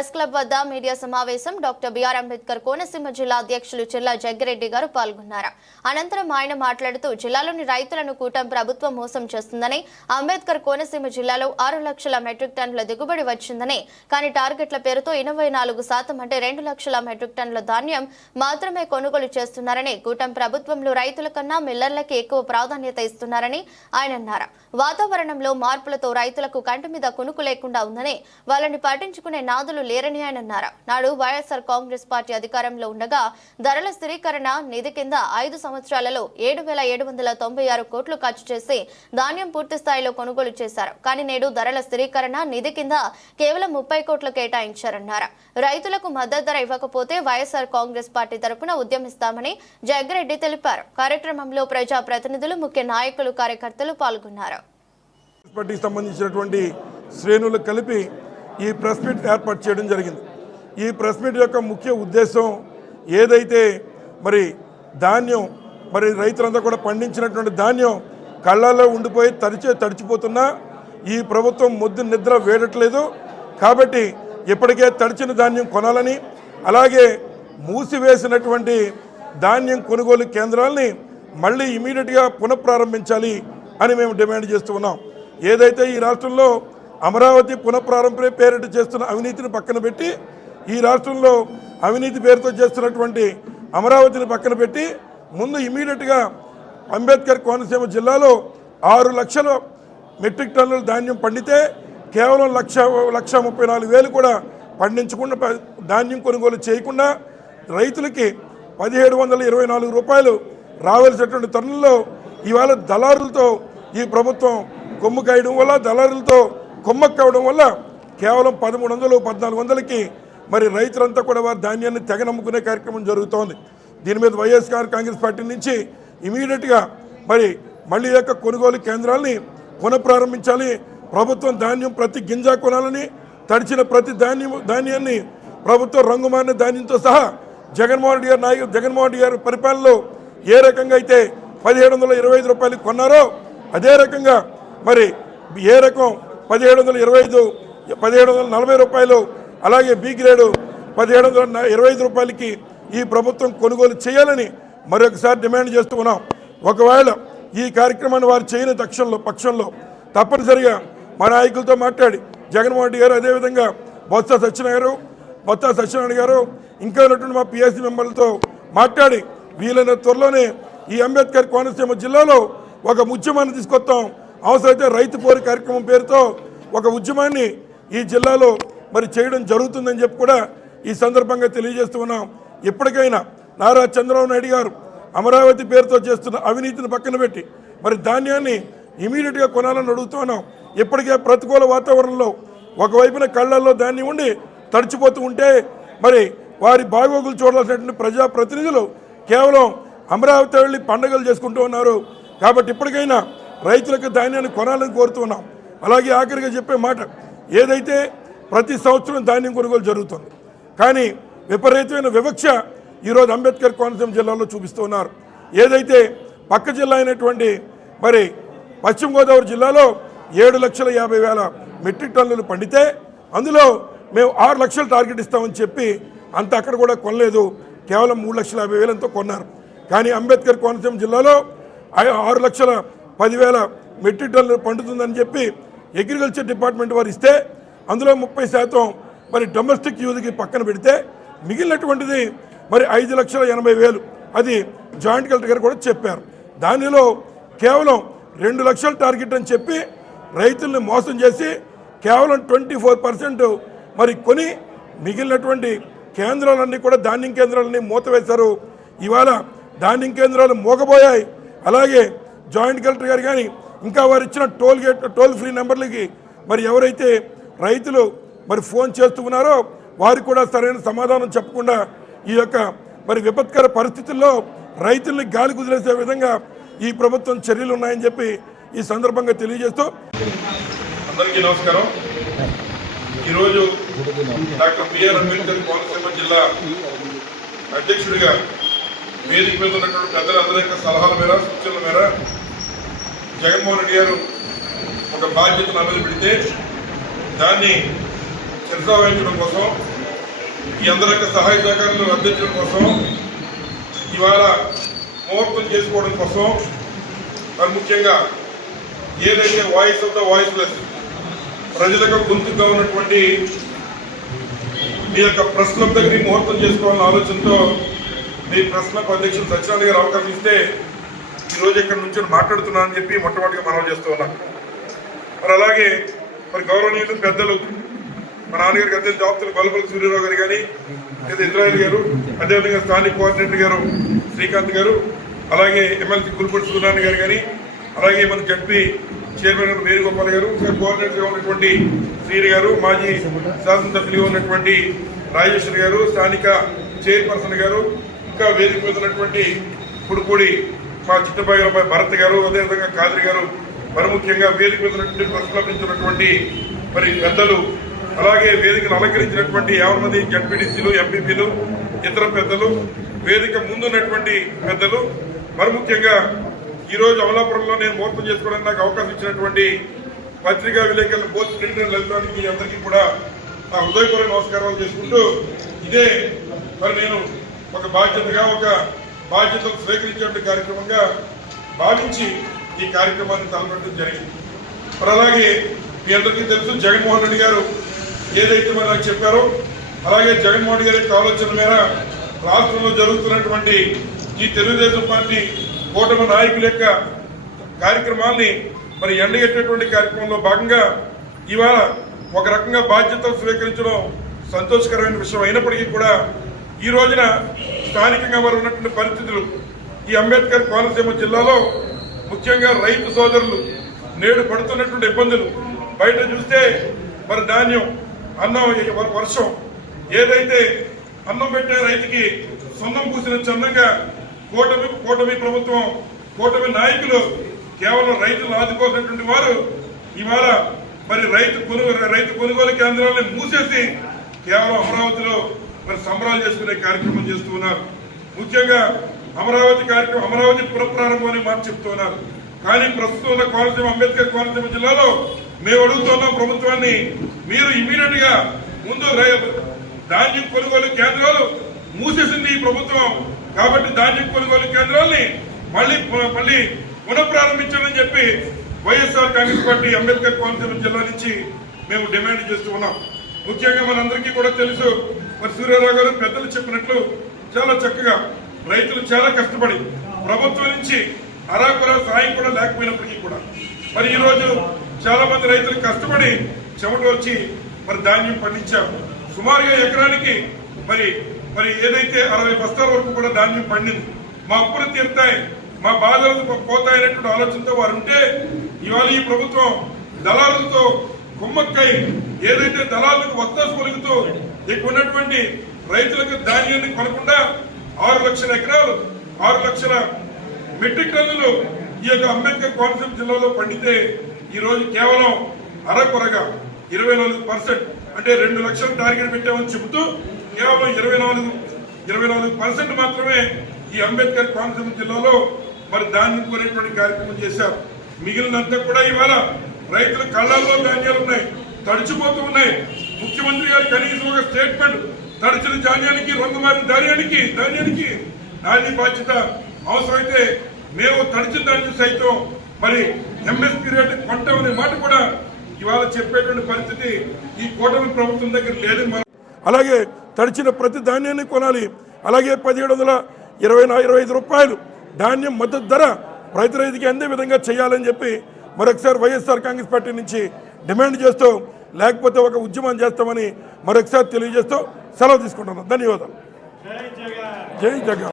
Press club వద్ద media సమావేశం doctor B R Ambedkar Konaseema జిల్లా అధ్యక్షులు చిల్లా జగ్గిరెడ్డి గారు పాల్గొన్నారు. అనంతరం ఆయన మాట్లాడుతూ జిల్లాలోని రైతులను కూటమి ప్రభుత్వం మోసం చేస్తుందని అంబేద్కర్ కోనసీమ జిల్లాలో ఆరు లక్షల మెట్రిక్ టన్నుల దిగుబడి వచ్చిందని కానీ టార్గెట్ల పేరుతో ఎనభై నాలుగు శాతం అంటే రెండు లక్షల మెట్రిక్ టన్నుల ధాన్యం మాత్రమే కొనుగోలు చేస్తున్నారని కూటమి ప్రభుత్వంలో రైతుల కన్నా మిల్లర్లకి ఎక్కువ ప్రాధాన్యత ఇస్తున్నారని ఆయన అన్నారు. వాతావరణంలో మార్పులతో రైతులకు కంటి మీద కునుకు లేకుండా ఉందని వాళ్ళని పట్టించుకునే నాదులు లేరని ఆయన అన్నారు. నాడు వైఎస్ఆర్ కాంగ్రెస్ పార్టీ అధికారంలో ఉండగా ధరల స్థిరీకరణ నిధి కింద ఐదు సంవత్సరాలలో ఏడు వేల ఏడు వందల తొంభై ఆరు కోట్లు ఖర్చు చేసి ధాన్యం పూర్తి స్థాయిలో కొనుగోలు చేశారు. కానీ నేడు ధరల స్థిరీకరణ నిధి కింద కేవలం ముప్పై కోట్లు కేటాయించారన్నారు. రైతులకు మద్దతు ధర ఇవ్వకపోతే వైఎస్ఆర్ కాంగ్రెస్ పార్టీ తరపున ఉద్యమిస్తామని జగ్గిరెడ్డి తెలిపారు. కార్యక్రమంలో ప్రజా ప్రతినిధులు ముఖ్య నాయకులు కార్యకర్తలు పాల్గొన్నారు. పార్టీకి సంబంధించినటువంటి శ్రేణులు కలిపి ఈ ప్రెస్ మీట్ ఏర్పాటు చేయడం జరిగింది. ఈ ప్రెస్ మీట్ యొక్క ముఖ్య ఉద్దేశం ఏదైతే మరి ధాన్యం మరి రైతులంతా కూడా పండించినటువంటి ధాన్యం కళ్ళల్లో ఉండిపోయి తడిచే తడిచిపోతున్నా ఈ ప్రభుత్వం ముద్దు నిద్ర వేయట్లేదు కాబట్టి ఇప్పటికే తడిచిన ధాన్యం కొనాలని అలాగే మూసివేసినటువంటి ధాన్యం కొనుగోలు కేంద్రాలని మళ్ళీ ఇమీడియట్గా పునఃప్రారంభించాలి అని మేము డిమాండ్ చేస్తూ ఉన్నాం. ఏదైతే ఈ రాష్ట్రంలో అమరావతి పునఃప్రారంభమే పేరిట చేస్తున్న అవినీతిని పక్కన పెట్టి ఈ రాష్ట్రంలో అవినీతి పేరుతో చేస్తున్నటువంటి అమరావతిని పక్కన పెట్టి ముందు ఇమీడియట్గా అంబేద్కర్ కోనసీమ జిల్లాలో ఆరు లక్షల మెట్రిక్ టన్నుల ధాన్యం పండితే కేవలం లక్ష లక్ష ముప్పై నాలుగు వేలు కూడా పండించకుండా ప- ధాన్యం కొనుగోలు చేయకుండా రైతులకి పదిహేడు వందల ఇరవై నాలుగు రూపాయలు రావాల్సినటువంటి తరుణంలో ఇవాళ దళారులతో ఈ ప్రభుత్వం కొమ్ము కాయడం వల్ల దళారులతో కొమ్మక్కవడం వల్ల కేవలం పదమూడు వందలు పద్నాలుగు వందలకి మరి రైతులంతా కూడా వారి ధాన్యాన్ని తెగ నమ్ముకునే కార్యక్రమం జరుగుతోంది. దీని మీద వైఎస్ఆర్ కాంగ్రెస్ పార్టీ నుంచి ఇమీడియట్గా మరి మళ్ళీ యొక్క కొనుగోలు కేంద్రాలని పునఃప్రారంభించాలి. ప్రభుత్వం ధాన్యం ప్రతి గింజ కొనాలని తడిచిన ప్రతి ధాన్యం ధాన్యాన్ని ప్రభుత్వం రంగుమారిన ధాన్యంతో సహా జగన్మోహన్ రెడ్డి గారి నాయకు జగన్మోహన్ రెడ్డి గారి పరిపాలనలో ఏ రకంగా అయితే పదిహేడు వందల ఇరవై ఐదు రూపాయలకి కొన్నారో అదే రకంగా మరి ఏ రకం పదిహేడు వందల ఇరవై ఐదు పదిహేడు వందల నలభై రూపాయలు అలాగే బి గ్రేడు పదిహేడు వందల ఇరవై ఐదు రూపాయలకి ఈ ప్రభుత్వం కొనుగోలు చేయాలని మరొకసారి డిమాండ్ చేస్తూ ఉన్నాం. ఒకవేళ ఈ కార్యక్రమాన్ని వారు చేయని తక్షణంలో పక్షంలో తప్పనిసరిగా మా నాయకులతో మాట్లాడి జగన్మోహన్ రెడ్డి గారు అదేవిధంగా బొత్స సత్యనారాయణ గారు బొత్స సత్యనారాయణ గారు ఇంకా ఉన్నటువంటి మా పిఎస్సీ మెంబర్లతో మాట్లాడి వీలైన త్వరలోనే ఈ అంబేద్కర్ కోనసీమ జిల్లాలో ఒక ఉద్యమాన్ని తీసుకొస్తాం. అవసరమైతే రైతు పోరు కార్యక్రమం పేరుతో ఒక ఉద్యమాన్ని ఈ జిల్లాలో మరి చేయడం జరుగుతుందని చెప్పి కూడా ఈ సందర్భంగా తెలియజేస్తూ ఉన్నాం. ఇప్పటికైనా నారా చంద్రబాబు నాయుడు గారు అమరావతి పేరుతో చేస్తున్న అవినీతిని పక్కన పెట్టి మరి ధాన్యాన్ని ఇమీడియట్గా కొనాలని అడుగుతున్నాం ఇప్పటికే ప్రతికూల వాతావరణంలో ఒకవైపున కళ్ళల్లో ధాన్యం ఉండి తడిచిపోతూ ఉంటే మరి వారి బాగోగులు చూడాల్సినటువంటి ప్రజాప్రతినిధులు కేవలం అమరావతి వెళ్ళి పండుగలు చేసుకుంటూ ఉన్నారు. కాబట్టి ఇప్పటికైనా రైతులకు ధాన్యాన్ని కొనాలని కోరుతున్నాం. అలాగే ఆఖరిగా చెప్పే మాట ఏదైతే ప్రతి సంవత్సరం ధాన్యం కొనుగోలు జరుగుతుంది. కానీ విపరీతమైన వివక్ష ఈరోజు అంబేద్కర్ కోనసీమ జిల్లాలో చూపిస్తున్నారు ఏదైతే పక్క జిల్లా అయినటువంటి మరి పశ్చిమ గోదావరి జిల్లాలో ఏడు లక్షల యాభై వేల మెట్రిక్ టన్నులు పండితే అందులో మేము ఆరు లక్షలు టార్గెట్ ఇస్తామని చెప్పి అంత అక్కడ కూడా కొనలేదు. కేవలం మూడు లక్షల యాభై వేలంతో కొన్నారు. కానీ అంబేద్కర్ కోనసీమ జిల్లాలో ఆరు లక్షల పదివేల మెట్రిక్ టన్నులు పండుతుందని చెప్పి అగ్రికల్చర్ డిపార్ట్మెంట్ వారు ఇస్తే అందులో ముప్పై శాతం మరి డొమెస్టిక్ యూజ్కి పక్కన పెడితే మిగిలినటువంటిది మరి ఐదు లక్షల ఎనభై వేలు. అది జాయింట్ కలెక్టర్ గారు కూడా చెప్పారు. దానిలో కేవలం రెండు లక్షల టార్గెట్ అని చెప్పి రైతుల్ని మోసం చేసి కేవలం ట్వంటీ ఫోర్ పర్సెంట్ మరి కొని మిగిలినటువంటి కేంద్రాలన్నీ కూడా ధాన్యం కేంద్రాలన్నీ మూతవేశారు. ఇవాళ ధాన్యం కేంద్రాలు మోగబోయాయి. అలాగే జాయింట్ కలెక్టర్ గారు కానీ ఇంకా వారు ఇచ్చిన టోల్ గేట్ టోల్ ఫ్రీ నెంబర్లకి మరి ఎవరైతే రైతులు మరి ఫోన్ చేస్తూ ఉన్నారో వారికి కూడా సరైన సమాధానం చెప్పకుండా ఈ యొక్క మరి విపత్కర పరిస్థితుల్లో రైతుల్ని గాలి కుదిరేసే విధంగా ఈ ప్రభుత్వం చర్యలు ఉన్నాయని చెప్పి ఈ సందర్భంగా తెలియజేస్తూ అందరికీ నమస్కారం. ఈరోజు డాక్టర్ బిఆర్ అంబేద్కర్ కోనసీమ జిల్లా అధ్యక్షుడిగా వేదిక మీద ఉన్నటువంటి పెద్దలందరి యొక్క సలహాల మేర సూచనల మేర జగన్మోహన్ రెడ్డి గారు ఒక బాధ్యతను అమలు పెడితే దాన్ని చిరసావహించడం కోసం ఈ అందరి యొక్క సహాయ సహకారాలు అందించడం కోసం ఇవాళ ముహూర్తం చేసుకోవడం కోసం మరి ముఖ్యంగా ఏదైతే వాయిస్ ఆఫ్ ద వాయిస్లెస్ ప్రజలకు గొంతుగా ఉన్నటువంటి మీ యొక్క ప్రశ్నల దగ్గర ముహూర్తం చేసుకోవాలన్న ఆలోచనతో మీ ప్రశ్నకు అధ్యక్షుడు అధ్యక్షులు సత్యనారాయణ గారు అవకాశం ఇస్తే ఈరోజు ఇక్కడ నుంచి మాట్లాడుతున్నానని చెప్పి మొట్టమొదటిగా మనవి చేస్తూ ఉన్నాను మరి అలాగే మరి గౌరవనీయులు పెద్దలు మా నాన్నగారికి అద్దె జాబితాలు గొల్లపల్లి సూర్యరావు గారు కానీ లేదా ఇజ్రాయల్ గారు అదేవిధంగా స్థానిక కోఆర్డినేటర్ గారు శ్రీకాంత్ గారు అలాగే ఎమ్మెల్సీ గురుపూడి సూర్యనారాయణ గారు కానీ అలాగే మన జడ్పీ చైర్మన్ వేణుగోపాల్ గారు కోఆర్డినేటర్గా ఉన్నటువంటి శ్రీని గారు మాజీ శాసనసభ్యులుగా ఉన్నటువంటి రాజేశ్వరి గారు స్థానిక చైర్పర్సన్ గారు ఇంకా వేదిక మీద ఉన్నటువంటి పుడుపూడి మా చిట్టబాయి భరత్ గారు అదేవిధంగా కాదరి గారు మరి ముఖ్యంగా వేదిక మీద ఉన్నటువంటి మరి పెద్దలు అలాగే వేదికను అలంకరించినటువంటి యాభై మంది జడ్పీటీసీలు ఎంపీపీలు ఇతర పెద్దలు వేదిక ముందున్నటువంటి పెద్దలు మరి ముఖ్యంగా ఈరోజు అమలాపురంలో నేను ముహూర్తం చేసుకోవడానికి నాకు అవకాశం ఇచ్చినటువంటి పత్రికా విలేకరులు బోత్ ప్రింట్ అండ్ ఎలక్ట్రానిక్ మీ అందరికీ కూడా నా హృదయపూర్వక నమస్కారాలు చేసుకుంటూ ఇదే మరి నేను ఒక బాధ్యతగా ఒక బాధ్యతలు స్వీకరించే కార్యక్రమంగా భావించి ఈ కార్యక్రమాన్ని తలపెట్టడం జరిగింది. మరి అలాగే మీ అందరికీ తెలుసు జగన్మోహన్ రెడ్డి గారు ఏదైతే మరి నాకు చెప్పారో అలాగే జగన్మోహన్ రెడ్డి గారి యొక్క ఆలోచన మేర రాష్ట్రంలో జరుగుతున్నటువంటి ఈ తెలుగుదేశం పార్టీ కూటమి నాయకుల యొక్క కార్యక్రమాల్ని మరి ఎండగట్టేటువంటి కార్యక్రమంలో భాగంగా ఇవాళ ఒక రకంగా బాధ్యతలు స్వీకరించడం సంతోషకరమైన విషయం అయినప్పటికీ కూడా ఈ రోజున స్థానికంగా మరి ఉన్నటువంటి పరిస్థితులు. ఈ అంబేద్కర్ కోనసీమ జిల్లాలో ముఖ్యంగా రైతు సోదరులు నేడు పడుతున్నటువంటి ఇబ్బందులు. బయట చూస్తే మరి ధాన్యం అన్నం వర్షం. ఏదైతే అన్నం పెట్టే రైతుకి సొన్నం పూసిన చందంగా కూటమి కూటమి ప్రభుత్వం కూటమి నాయకులు కేవలం రైతులను ఆదుకోసినటువంటి వారు ఇవాళ మరి రైతు కొనుగోలు రైతు కొనుగోలు కేంద్రాలను మూసేసి కేవలం అమరావతిలో మరి సంబరాలు చేసుకునే కార్యక్రమం చేస్తూ ఉన్నారు. ముఖ్యంగా అమరావతి కార్యక్రమం అమరావతి పునఃప్రారంభం అని మాట చెప్తూ ఉన్నారు. కానీ ప్రస్తుతం ఉన్న కోనసీమ అంబేద్కర్ కోనసీమ జిల్లాలో మేము అడుగుతున్నాం ప్రభుత్వాన్ని మీరు ఇమీడియట్గా ముందు ధాన్యం కొనుగోలు కేంద్రాలు మూసేసింది ఈ ప్రభుత్వం. కాబట్టి ధాన్యం కొనుగోలు కేంద్రాల్ని మళ్ళీ మళ్ళీ పునఃప్రారంభించాలని చెప్పి Y S R Congress party Ambedkar Konaseema జిల్లా నుంచి మేము డిమాండ్ చేస్తూ ఉన్నాం. ముఖ్యంగా మనందరికీ కూడా తెలుసు మరి సూర్యారావు గారు పెద్దలు చెప్పినట్లు చాలా చక్కగా రైతులు చాలా కష్టపడి ప్రభుత్వం నుంచి అరాకుర సాయం కూడా లేకపోయినప్పటికీ కూడా. మరి ఈ రోజు చాలా మంది రైతులు కష్టపడి చెమట వచ్చి మరి ధాన్యం పండించారు. సుమారుగా ఎకరానికి మరి మరి ఏదైతే అరవై బస్తాల వరకు కూడా ధాన్యం పండింది. మా అప్పులు తీరుతాయి మా బాధలు పోతాయనేటువంటి ఆలోచనతో వారు ఉంటే ఇవాళ ఈ ప్రభుత్వం దళారులతో కుమ్మక్కై ఏదైతే దళారులకు వత్తాసు పలుకుతూ ఇక్కడ ఉన్నటువంటి రైతులకు ధాన్యాన్ని కొనకుండా ఆరు లక్షల ఎకరాలు ఆరు లక్షల మెట్రిక్ టన్నులు ఈ యొక్క అంబేద్కర్ కోనసీమ జిల్లాలో పండితే ఈరోజు కేవలం అరకొరగా ఇరవై నాలుగు పర్సెంట్ అంటే రెండు లక్షల టార్గెట్ పెట్టామని చెబుతూ కేవలం ఇరవై నాలుగు ఇరవై నాలుగు పర్సెంట్ మాత్రమే ఈ అంబేద్కర్ కోనసీమ జిల్లాలో మరి ధాన్యం కోరేటువంటి కార్యక్రమం చేశారు. మిగిలినంతా కూడా ఇవాళ రైతుల కళ్ళల్లో ధాన్యాలు ఉన్నాయి తడిచిపోతూ ఉన్నాయి. కేసీఆర్ కనీసం ఒక స్టేట్మెంట్ తడిచిన ధాన్యానికి రంగుమారిన ధాన్యానికి ధాన్యానికి నాది బాధ్యత. అవసరమైతే మేము తడిచిన ధాన్యం సైతం మరి ఎంఎస్పీ రేటు కొంటామనే మాట కూడా ఇవాళ చెప్పేటువంటి పరిస్థితి ఈ కూటమి ప్రభుత్వం దగ్గర లేదని అలాగే తడిచిన ప్రతి ధాన్యాన్ని కొనాలి. అలాగే పదిహేడు వందల ఇరవై నాలుగు ఇరవై ఐదు రూపాయలు ధాన్యం మద్దతు ధర రైతు రైతుకి అందే విధంగా చేయాలని చెప్పి మరొకసారి Y S R Congress party నుంచి డిమాండ్ చేస్తూ లేకపోతే ఒక ఉద్యమం చేస్తామని మరొకసారి తెలియజేస్తూ సెలవు తీసుకుంటున్నాం. ధన్యవాదాలు. జై జగన్.